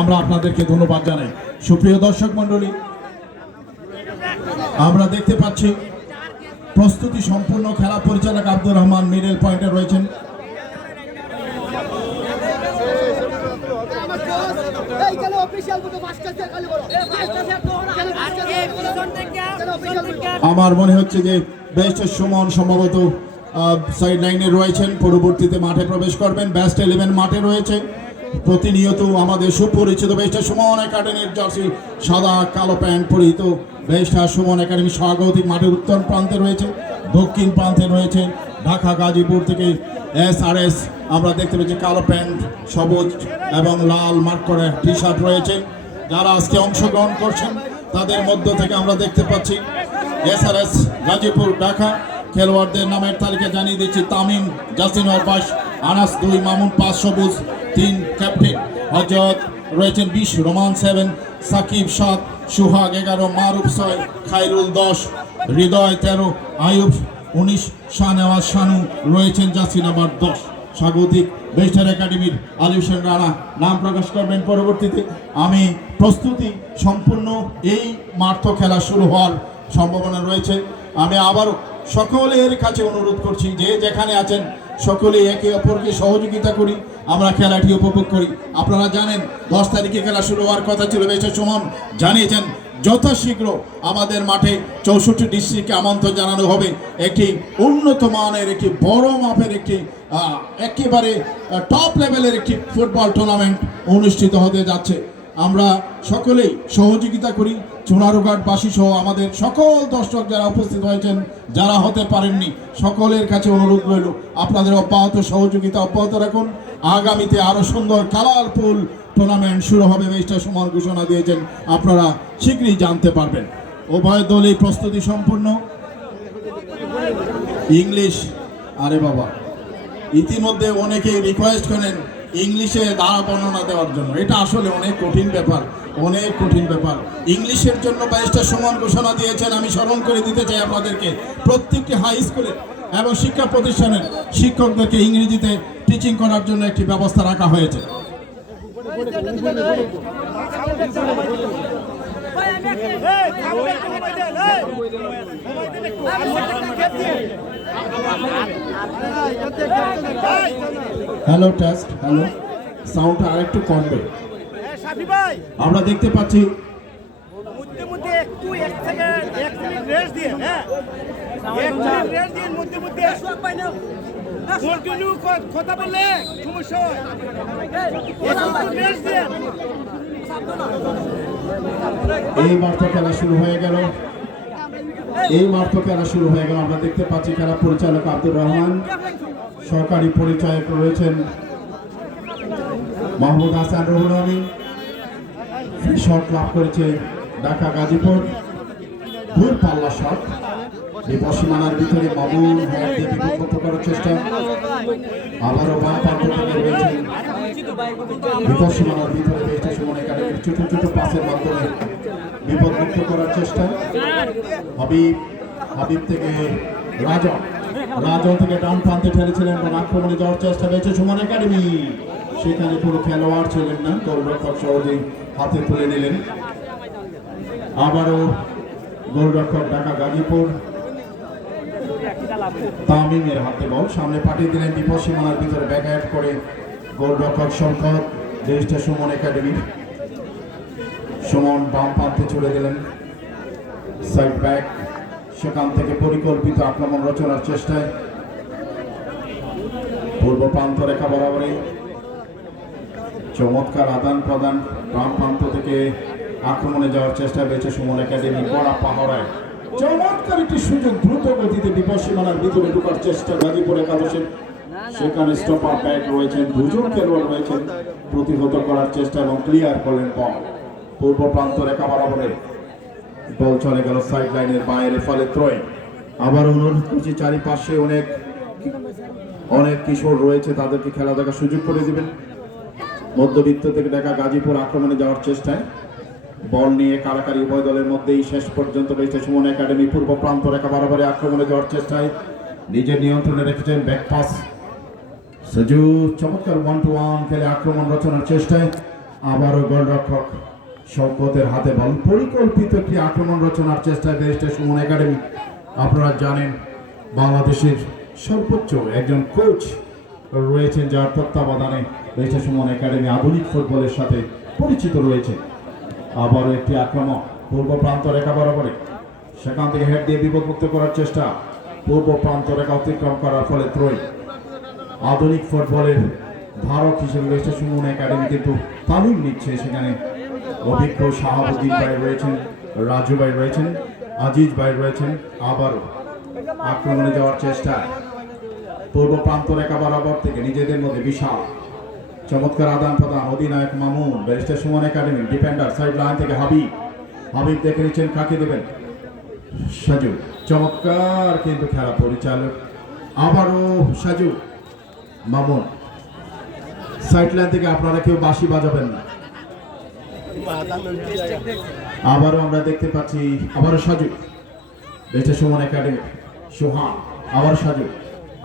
আমরা আপনাদেরকে ধন্যবাদ জানাই। সুপ্রিয় দর্শক মণ্ডলী, আমরা দেখতে পাচ্ছি প্রস্তুতি সম্পূর্ণ। খেলা পরিচালক আব্দুর রহমান মিডল পয়েন্টে রয়েছেন। আমার মনে হচ্ছে যে বেস্ট সুমন সম্ভবত সাইড লাইনে রয়েছেন, পরবর্তীতে মাঠে প্রবেশ করবেন। বেস্ট 11 মাঠে রয়েছে। প্রতিনিয়ত আমাদের সুপরিচিত বেস্ট সুমন একাডেমির জার্সি সাদা কালো প্যান্ট পরিহিত বেস্ট সুমন একাডেমি স্বাগতিক মাঠের উত্তর প্রান্তে রয়েছে, দক্ষিণ প্রান্তে রয়েছে ঢাকা গাজীপুর থেকে SRS। আমরা দেখতে পাচ্ছি কালো প্যান্ট, সবুজ এবং লাল মার্ক করে টি শার্ট রয়েছে। যারা আজকে অংশগ্রহণ করছেন তাদের মধ্য থেকে আমরা দেখতে পাচ্ছি SRS গাজীপুর ঢাকা খেলোয়াড়দের নামের তালিকা জানিয়ে দিচ্ছি। তামিম জাসিন 5, আনাস 2, মামুন 5, সবুজ 3, ক্যাপ্টেন হজরত রয়েছেন 20, রোমান 7, সাকিব 7, সুহাগ 11, মারুফ 6, খাইরুল 10, হৃদয় 13, আয়ুব 19, শাহনেওয়াজ শানু রয়েছেন জার্সি নাম্বার 10। স্বাগতিক বেস্টার একাডেমির আলী হোসেন রানা নাম প্রকাশ করবেন পরবর্তীতে। আমি প্রস্তুতি সম্পূর্ণ। এই মাঠ খেলা শুরু হওয়ার সম্ভাবনা রয়েছে। আমি আবারও সকলের কাছে অনুরোধ করছি যে যেখানে আছেন সকলে একে অপরকে সহযোগিতা করি, আমরা খেলাটি উপভোগ করি। আপনারা জানেন 10 তারিখে খেলা শুরু হওয়ার কথা ছিল। বেশ সুমন জানিয়েছেন যথাশীঘ্র আমাদের মাঠে 64 ডিস্ট্রিক্টকে আমন্ত্রণ জানানো হবে। একটি উন্নত মানের, একটি বড় মাপের, একটি একেবারে টপ লেভেলের একটি ফুটবল টুর্নামেন্ট অনুষ্ঠিত হতে যাচ্ছে। আমরা সকলেই সহযোগিতা করি। চুনারুঘাটবাসী সহ আমাদের সকল দর্শক যারা উপস্থিত হয়েছেন, যারা হতে পারেননি, সকলের কাছে অনুরোধ রইল আপনাদের অব্যাহত সহযোগিতা অব্যাহত রাখুন। আগামীতে আরো সুন্দর কালারফুল টুর্নামেন্ট শুরু হবে বেস্টার সময় ঘোষণা দিয়েছেন, আপনারা শীঘ্রই জানতে পারবেন। উভয় দলই প্রস্তুতি সম্পূর্ণ। ইংলিশ, আরে বাবা, ইতিমধ্যে অনেকে রিকোয়েস্ট করেন ইংলিশে দ্বারা বর্ণনা দেওয়ার জন্য। এটা আসলে অনেক কঠিন ব্যাপার, অনেক কঠিন ব্যাপার। ইংলিশের জন্য ব্যারিস্টার সুমন ঘোষণা দিয়েছেন। আমি স্মরণ করে দিতে চাই আপনাদেরকে, প্রত্যেকটি হাই স্কুলে এবং শিক্ষা প্রতিষ্ঠানের শিক্ষকদেরকে ইংরেজিতে টিচিং করার জন্য একটি ব্যবস্থা রাখা হয়েছে। হ্যালো টেস্ট, হ্যালো, সাউন্ডটা আরেকটু কমবে। আমরা দেখতে পাচ্ছি কথা বললে সমস্যা হয়। এই মাত্র খেলা শুরু হয়ে গেল, এই মাত্র খেলা শুরু হয়ে গেল। আমরা দেখতে পাচ্ছি খেলা পরিচালক আব্দুর রহমান, সহকারী পরিচালক রয়েছেন মাহমুদ হাসান রুহুল। ফ্রি শট লাভ করেছে ঢাকা গাজীপুর, দূর পাল্লা শট বিপসীমানার ভিতরে মামুন হ্যাট দিয়ে বিপদমুক্ত করার চেষ্টা। আবারও বাম প্রান্ত থেকে রয়েছেন বিপসীমানার ভিতরে বেস্টার সুমন একাডেমির ছোট ছোট পাসের মাধ্যমে বিপদমুক্ত করার চেষ্টা। হাবিব থেকে রাজন থেকে ডান প্রান্তে ঠেলেছিলেন এবং আক্রমণে যাওয়ার চেষ্টা বেস্টার সুমন একাডেমি। সেখানে কোনো খেলোয়াড় ছিলেন না, গোলরক্ষক সহজেই হাতে তুলে নিলেন। আবারও গোলরক্ষক ঢাকা গাজীপুর তামিমের হাতে বল সামনে পাঠিয়ে দিলেন বিপসীমানার ভিতরে ব্যাকহ্যান্ড করে গোলরক্ষক শঙ্কর বেস্টার সুমন একাডেমি। সুমন বাম প্রান্তে চলে দিলেন সাইড ব্যাক, সেখান থেকে পরিকল্পিত আক্রমণ রচনার চেষ্টায় পূর্ব প্রান্ত রেখা বরাবরে চমৎকার আদান প্রদান। বাম প্রান্ত থেকে আক্রমণে যাওয়ার চেষ্টা বেঁচে সুমন একাডেমি কড়া পাহরায় চমৎকার একটি সুযোগ, দ্রুত গতিতে বিপসীমানার ভিতরে ঢোকার চেষ্টা গাজীপুর একাদশের। সেখানে স্টপার ব্যাক রয়েছেন, দুজন খেলোয়াড় রয়েছেন, প্রতিহত করার চেষ্টা এবং ক্লিয়ার করলেন বল। পূর্ব প্রান্ত রেখা বরাবরে বল চলে গেল সাইড লাইনের বাইরে, ফলে ত্রয়। আবার অনুরোধ করছি চারিপাশে অনেক কিশোর রয়েছে, তাদেরকে খেলা দেখার সুযোগ করে দিবেন। মধ্যবিত্ত থেকে ঢাকা গাজীপুর আক্রমণে যাওয়ার চেষ্টায় বল নিয়ে কারাকারি উভয় দলের মধ্যেই শেষ পর্যন্ত বেস্টার সুমন একাডেমি পূর্ব প্রান্ত রেখা বরাবরে আক্রমণে যাওয়ার চেষ্টায় নিজের নিয়ন্ত্রণে রেখেছেন ব্যাক পাস। সজু চমৎকার 1-to-1 খেলে আক্রমণ রচনার চেষ্টায় আবারও গোলরক্ষক শওকতের হাতে বল, পরিকল্পিত একটি আক্রমণ রচনার চেষ্টায় ব্যারিস্টার সুমন একাডেমি। আপনারা জানেন বাংলাদেশের সর্বোচ্চ একজন কোচ রয়েছেন যার তত্ত্বাবধানে ব্যারিস্টার সুমন একাডেমি আধুনিক ফুটবলের সাথে পরিচিত রয়েছে। আবারও একটি আক্রমণ পূর্ব প্রান্ত রেখা বরাবরে, সেখান থেকে হেড দিয়ে বিপদমুক্ত করার চেষ্টা, পূর্ব প্রান্ত রেখা অতিক্রম করার ফলে ত্রয়ী। আধুনিক ফুটবলের ধারক হিসেবে ব্যারিস্টার সুমন একাডেমি কিন্তু তালিম নিচ্ছে। সেখানে অভিজ্ঞ শাহাবুদ্দিন ভাই রয়েছেন, রাজু ভাই রয়েছেন, আজিজ ভাই রয়েছেন। আবারও আক্রমণে যাওয়ার চেষ্টা, পূর্ব প্রান্ত রেখা বরাবর থেকে নিজেদের মধ্যে বিশাল চমৎকার আদান প্রদান। অধিনায়ক Mamun, barrister Suman academy defender side line থেকে হাবিব দেখে নিচ্ছেন কাকে দেবেন, সাজু। চমৎকার কিন্তু খেলা পরিচালক, আবারও সাজু। মামুন সাইড লাইন থেকে আপনারা কেউ বাঁশি বাজাবেন না। আবারও আমরা দেখতে পাচ্ছি, আবারও সাজু, ব্যারিস্টার সুমন একাডেমি। সোহান, আবার সাজু,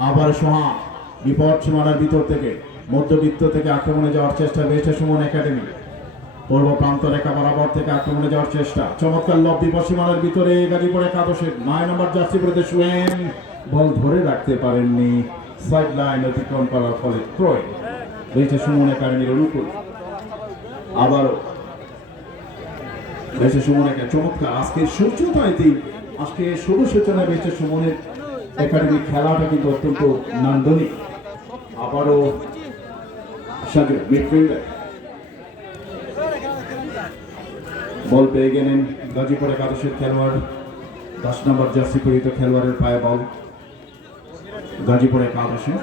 আবার সোহান বিপদ সীমানার ভিতর থেকে মধ্যবিত্ত থেকে আক্রমণে যাওয়ার চেষ্টা ব্যারিস্টার সুমন একাডেমি। পূর্ব প্রান্ত রেখা বরাবর থেকে আক্রমণে যাওয়ার চেষ্টা, চমৎকার লব বিপদ সীমানার ভিতরে গাজীপুরে কাদশের 9 নম্বর জার্সি পরিতে সোহেন বল ধরে রাখতে পারেননি, সাইড লাইন অতিক্রম করার ফলে ত্রয় ব্যারিস্টার সুমন একাডেমির অনুকূল। আবারও ব্যারিস্টার সুমন একাডেমি চমৎকার আজকের সূর্যোদয়তেই, আজকে শুভ সূচনায় ব্যারিস্টার সুমনের একাডেমির খেলাটা কিন্তু অত্যন্ত নান্দনিক। আবারও সাজু মিডফিল্ডার বল পেয়ে গেলেন গাজীপুর একাদশের খেলোয়াড় 10 নম্বর জার্সি পরিহিত খেলোয়াড়ের পায়ে বল। গাজীপুর একাদশে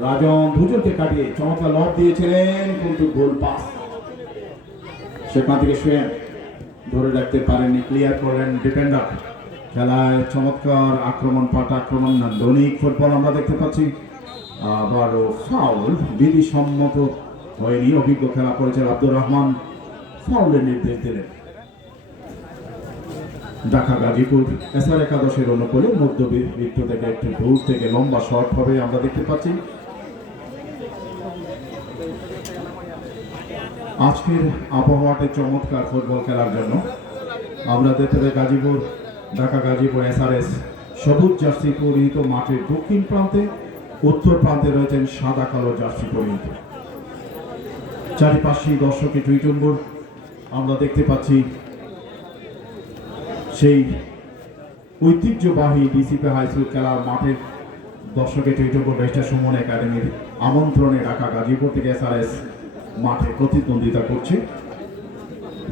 রাজন দুজনকে কাটিয়ে চমৎকার লব দিয়েছিলেন, কিন্তু গোল পাস সেখান থেকে সোহেন ধরে রাখতে পারেননি, ক্লিয়ার করেন ডিফেন্ডার। খেলায় চমৎকার আক্রমণ, পাল্টা আক্রমণ, নান্দনিক ফুটবল আমরা দেখতে পাচ্ছি। আবারও ফাউল বিধিসম্মত হয়নি, অভিজ্ঞ খেলা পরিচালক আব্দুর রহমান ফাউলের নির্দেশ দিলেন। ঢাকা গাজীপুর এসআর একাদশের অনুকূলে মধ্যবৃত্ত থেকে একটু দূর থেকে লম্বা শট হবে আমরা দেখতে পাচ্ছি। আজকের আবহাওয়াতে চমৎকার ফুটবল খেলার জন্য আমরা দেখতে পাই গাজীপুর, ঢাকা গাজীপুর এসআরএস সবুজ জার্সি পরিহিত মাঠের দক্ষিণ প্রান্তে, উত্তর প্রান্তে রয়েছেন সাদা কালো জার্সি পরিহিত। চারিপাশে দর্শকের টুইটম্বর আমরা দেখতে পাচ্ছি। সেই ঐতিহ্যবাহী ডিসিপি হাই স্কুল খেলার মাঠের দর্শকের টুইটম্বর ব্যারিস্টার সুমন একাডেমির আমন্ত্রণে ঢাকা গাজীপুর থেকে এসআরএস মাঠে প্রতিদ্বন্দ্বিতা করছে।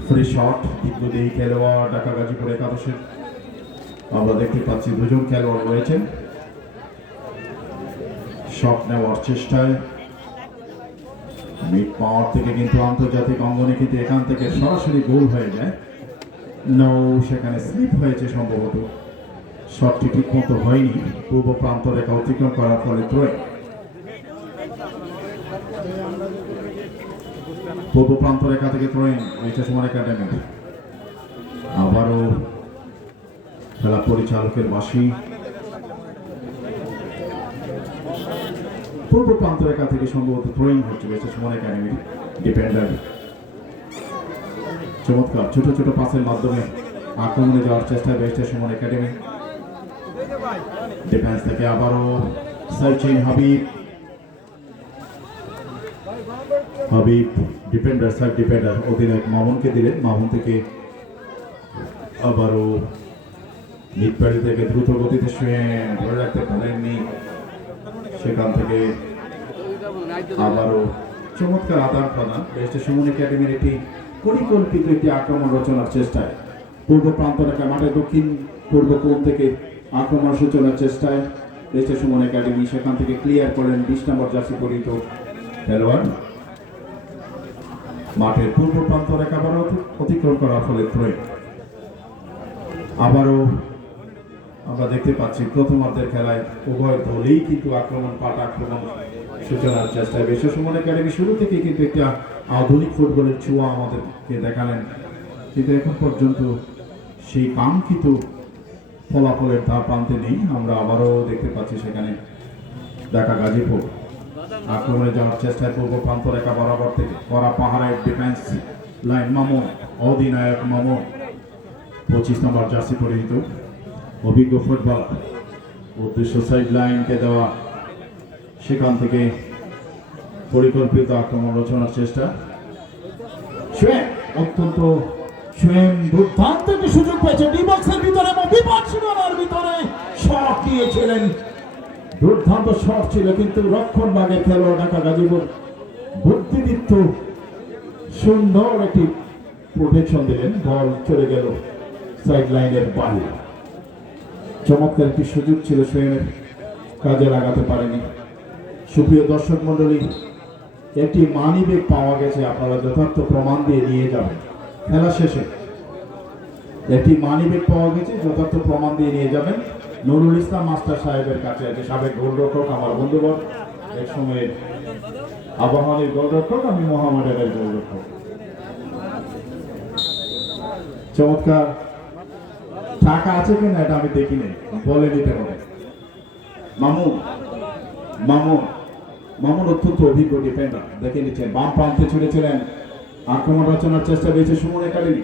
ফ্রি শট দীর্ঘদেহী খেলোয়াড় ঢাকা গাজীপুর একাদশের আমরা দেখতে পাচ্ছি দুজন খেলোয়াড় রয়েছেন। শট নেওয়ার চেষ্টায় মিড পাওয়ার থেকে কিন্তু আন্তর্জাতিক অঙ্গনে কিন্তু এখান থেকে সরাসরি গোল হয়ে যায়। সেখানে স্লিপ হয়েছে সম্ভবত, শটটি ঠিক মতো হয়নি, পূর্ব প্রান্ত রেখা অতিক্রম করার ফলে ত্রয়। পূর্ব প্রান্ত রেখা থেকে ত্রয় ব্যারিস্টার সুমন একাডেমি। আবারও খেলা পরিচালকের বাঁশি, পূর্ব প্রান্ত রেখা থেকে সম্ভবত থ্রোয়িং হচ্ছে ব্যারিস্টার সুমন একাডেমির ডিফেন্ডার। চমৎকার ছোট ছোট পাসের মাধ্যমে আক্রমণে যাওয়ার চেষ্টায় ব্যারিস্টার সুমন একাডেমি। ডিফেন্স থেকে আবারও searching Habib defender, side defender অধিনায়ক মামুনকে দিলেন। মামুন থেকে আবারও মিডফিল্ড থেকে দ্রুত গতিতে ধরে রাখতে পারেননি, সেখান থেকে আবারও চমৎকার আদান প্রদান ব্যারিস্টার সুমন একাডেমির একটি পরিকল্পিত একটি আক্রমণ রচনার চেষ্টায়। পূর্ব প্রান্ত রেখা মাঠের দক্ষিণ পূর্ব কোণ থেকে আক্রমণ সূচনার চেষ্টায় ব্যারিস্টার সুমন একাডেমি, সেখান থেকে ক্লিয়ার করেন 20 নম্বর জার্সি পরিহিত খেলোয়াড়। মাঠের পূর্ব প্রান্ত রেখা অতিক্রম করার ফলে ত্রয়। আবারও আমরা দেখতে পাচ্ছি প্রথমার্ধের খেলায় উভয় দলেই কিন্তু আক্রমণ, পাল্টা আক্রমণ সূচনার চেষ্টায় ব্যারিস্টার সুমন একাডেমি শুরু থেকে কিন্তু একটা আধুনিক ফুটবলের ছোঁয়া আমাদেরকে দেখালেন, কিন্তু এখন পর্যন্ত সেই কাঙ্ক্ষিত ফলাফলের ধার প্রান্তে নেই। আমরা আবারও দেখতে পাচ্ছি সেখানে ঢাকা গাজীপুর আক্রমণে যাওয়ার চেষ্টায় পূর্ব প্রান্ত রেখা বরাবর থেকে করা পাহাড়ের ডিফেন্স লাইন মামুন, অধিনায়ক মামুন 25 নম্বর জার্সি পরিহিত অভিজ্ঞ ফুটবলার, উদ্দেশ্য সাইড লাইনকে দেওয়া, সেখান থেকে পরিকল্পিত আক্রমণ রচনার চেষ্টা। সুয়েম অত্যন্ত দুর্দান্ত একটি সুযোগ পেয়েছে ডি বক্সের ভিতরে এবং বিপদ সীমানার ভিতরে শট দিয়েছিলেন। দুর্দান্ত শট ছিল, কিন্তু রক্ষণ ভাগে খেলোয়াড় ঢাকা গাজীপুর বুদ্ধিদীপ্ত সুন্দর একটি প্রোটেকশন দিলেন, বল চলে গেল সাইড লাইনের বাইরে। চমৎকার একটি সুযোগ ছিল, সুয়েমের কাজে লাগাতে পারেনি। সুপ্রিয় দর্শক মন্ডলী, একটি মানি ব্যাগ পাওয়া গেছে, আপনারা যথার্থ প্রমাণ দিয়ে নিয়ে যাবেন। খেলা শেষে একটি মানি ব্যাগ পাওয়া গেছে, যথার্থ প্রমাণ দিয়ে নিয়ে যাবেন নুরুল ইসলাম মাস্টার সাহেবের কাছে। আছে সাবেক গোলরক্ষক, আমার বন্ধুবর, এক সময় আবাহনীর গোলরক্ষক, আমি মোহামেডানের গোলরক্ষক। চমৎকার। টাকা আছে কিনা এটা আমি দেখি নাই, বলে দিতে হবে। মামুন মামুন মামুন অত্যন্ত অভিজ্ঞ ডিফেন্ডার, দেখে নিচ্ছেন বাম প্রান্তে ছুড়েছিলেন, আক্রমণ রচনার চেষ্টা পেয়েছে সুমন একাডেমি।